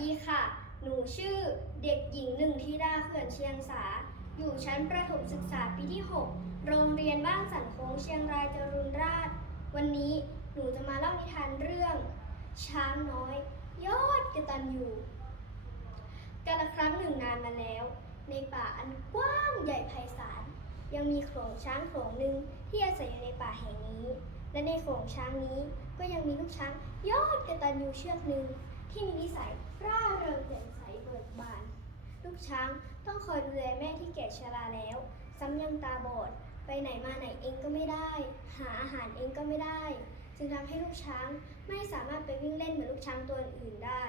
ดีค่ะ หนูชื่อเด็กหญิงหนึ่งธิดาเขื่อนเชียงสา อยู่ชั้นประถมศึกษาปีที่ 6 โรงเรียนบ้านสันโค้งเชียงรายจรุณราช วันนี้หนูจะมาเล่านิทานเรื่อง ช้างน้อย ยอดกระตัญญูกาลครั้งหนึ่งนานมาแล้ว ในป่าอันกว้างใหญ่ไพศาล ยังมีโขลงช้างโขลงหนึ่งที่อาศัยอยู่ในป่าแห่งนี้ และในโขลงช้างนี้ก็ยังมีลูกช้างยอดกระตัญญูเชือกหนึ่งที่มีนิสัย ร่าเริงแจ่มใสเบิกบาน ลูกช้างต้องคอยดูแลแม่ที่แก่ชราแล้ว ซ้ำยังตาบอด ไปไหนมาไหนเองก็ไม่ได้ หาอาหารเองก็ไม่ได้ จึงทำให้ลูกช้างไม่สามารถไปวิ่งเล่นเหมือนลูกช้างตัวอื่นได้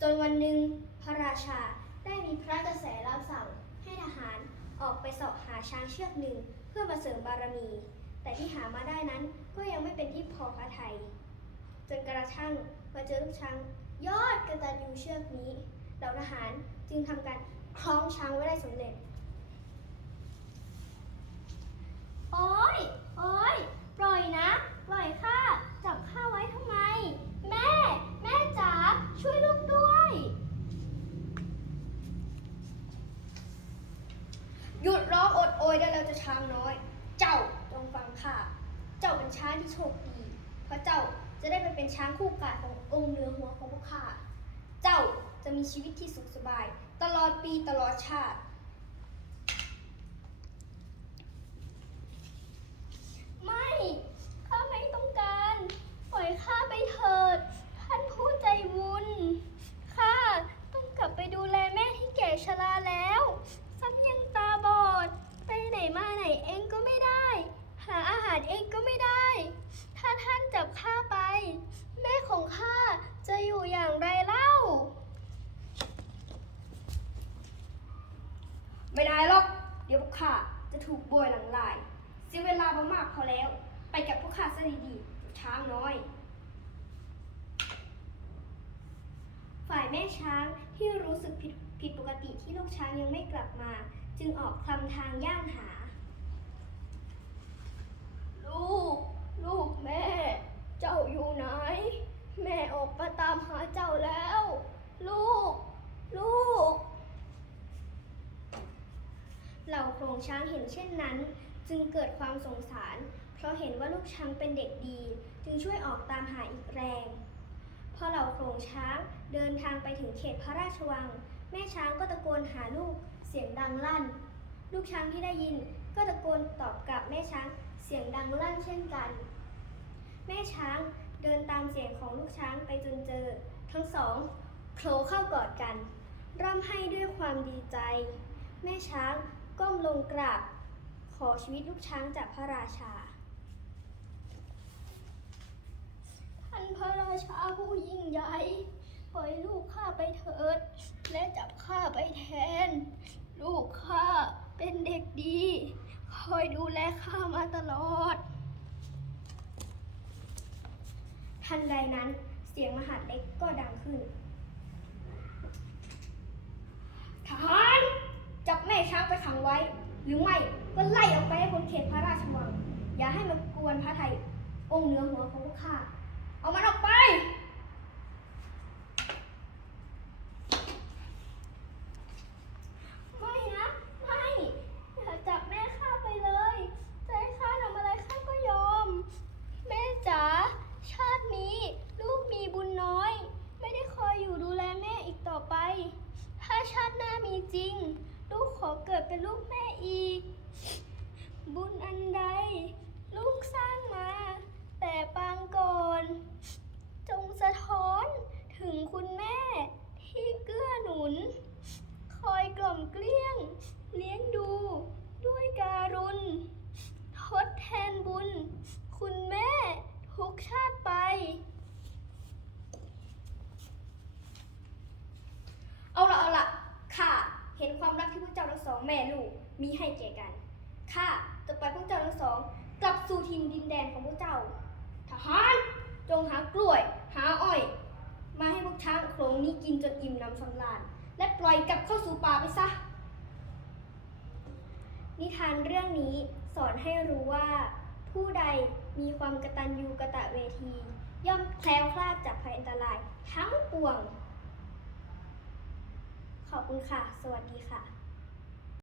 จนวันหนึ่งพระราชาได้มีพระกระแสรับสั่งให้ทหารออกไปเสาะหาช้างเชือกหนึ่งเพื่อมาเสริมบารมี แต่ที่หามาได้นั้นก็ยังไม่เป็นที่พอพระทัยจนกระทั่งมาเจอลูกช้าง ยอดกระตันยูเชือกนี้เหล่าทหารจึงทำการคล้องช้างไว้ได้สำเร็จ โอ๊ยโอ๊ยปล่อยนะ ปล่อยข้า จับข้าไว้ทำไม แม่ แม่จ๋า ช่วยลูกด้วย หยุดร้องอดโอยได้แล้วจะช้างน้อย เจ้าจงฟังข้า เจ้าเป็นช้างที่โชคดี เพราะเจ้า จะได้ไปเป็นช้างคู่กายขององค์เหนือหัวของพวกข้า เจ้าจะมีชีวิตที่สุขสบาย ตลอดปีตลอดชาติ ไม่ข้าไม่ต้องการ ปล่อยข้าไปเถิด ท่านผู้ใจบุญ ข้าต้องกลับไปดูแลแม่ที่แก่ชราแล้วซ้ำยังตาบอด ไปไหนมาไหนเองก็ไม่ได้ หาอาหารเองก็ไม่ได้ ถ้าท่านจับข้าไป แม่ของข้าจะอยู่อย่างไรเล่าายหรอก เดี๋ยวพวกข้าจะถูกโบยหลังลาย เสียเวลามามากพอแล้ว ไปกับพวกข้าซะดีๆช้างน้อย ฝ่ายแม่ช้างที่รู้สึกผิดผิดปกติที่ลูกช้างยังไม่กลับมา จึงออกคลำทางย่างหา ลูก ลูกแม่ เจ้าอยู่ไหน แม่ออกมาตามหาเจ้าแล้ว ลูก ลูก เหล่าโครง ช้างเห็นเช่นนั้น จึงเกิดความสงสาร เพราะเห็นว่าลูกช้างเป็นเด็กดี จึงช่วยออกตามหาอีกแรง พอเหล่าโครงช้างเดินทางไปถึงเขตพระราชวัง แม่ช้างก็ตะโกนหาลูกเสียงดังลั่น ลูกช้างที่ได้ยินก็ตะโกนตอบกลับแม่ช้างเสียงดังลั่นเช่นกัน แม่ช้างเดินตามเสียงของลูกช้างไปจนเจอ ทั้งสองโผล่เข้ากอดกัน ร่ำให้ด้วยความดีใจ แม่ช้าง ก้มลงกราบ ขอชีวิตลูกช้างจากพระราชา ท่านพระราชาผู้ยิ่งใหญ่ปล่อยลูกข้าไปเถิด และจับข้าไปแทน ลูกข้าเป็นเด็กดี คอยดูแลข้ามาตลอด ทันใดนั้นเสียงมหาดเล็กก็ดังขึ้นทหาร จับแม่ช้างไปขังไว้ หรือไม่ก็ไล่ออกไปให้พ้นเขตพระราชวัง อย่าให้มันกวนพระไทยองค์เหนือหัวของพวกข้าเอามันออกไป ไม่นะ ไม่ อย่าจับแม่ข้าไปเลย จะให้ข้าทำอะไรข้าก็ยอม แม่จ๋า ชาตินี้ลูกมีบุญน้อย ไม่ได้คอยอยู่ดูแลแม่อีกต่อไป ถ้าชาติหน้ามีจริง ลูกขอเกิดเป็นลูกแม่อีก บุญอันใด ลูกสร้างมา แต่ปางก่อน จงสะท้อนถึงคุณแม่ที่เกื้อหนุน คอยกล่อมเกลี้ยง เลี้ยงดูด้วยการุณ ทดแทนบุญ คุณแม่ทุกชาติไป เอาละเอาละข้าเห็นความรักที่พวกเจ้าทั้งสอง แม่ลูกมีให้แก่กันข้าจะปล่อยพวกเจ้าทั้งสอง กลับสู่ทินดินแดนของพวกเจ้า ทหาร จงหากล้วย หาอ้อย มาให้พวกช้างโขลงนี้กินจนอิ่มน้ำสำราญและปล่อยกลับเข้าสู่ป่าไปซะ นิทานเรื่องนี้สอนให้รู้ว่า ผู้ใดมีความกตัญญูกะตะเวที ย่อมแคล้วคลาดจากภัยอันตรายทั้งปวง ขอบคุณค่ะ สวัสดีค่ะ